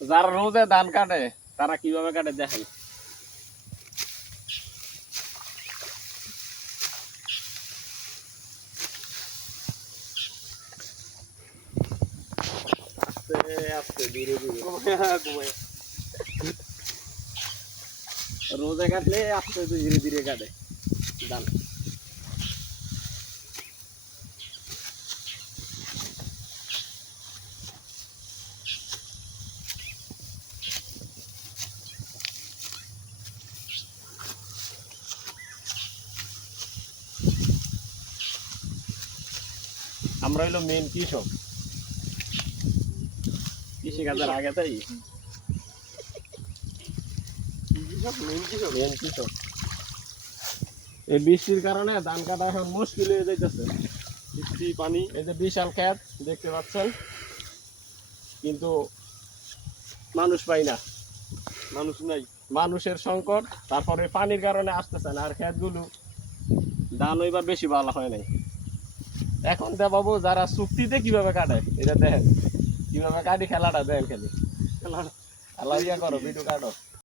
যারা রোজে ধান কাটে তারা কিভাবে কাটে দেখেন। রোজে কাটলে আস্তে ধীরে ধীরে কাটে ধান। আমরা হইলো মেন কৃষক, কৃষিকাজের আগে তাই মেন কৃষক। এই বৃষ্টির কারণে ধান কাটা এখন মুশকিল হয়ে যাইতেছে। বৃষ্টি পানি, এই যে বিশাল ক্ষেত দেখতে পাচ্ছেন, কিন্তু মানুষ পাই না, মানুষ নাই, মানুষের সংকট। তারপরে পানির কারণে আসতেছে না, আর ক্ষেতগুলো ধান এবার বেশি ভালো হয় নাই। এখন দেখাবো যারা চুক্তিতে কিভাবে কাটে, এটা দেখেন কিভাবে কাটি, খেলাটা দেখেন, খেলা ইয়া করো, ভিডিও কাটো।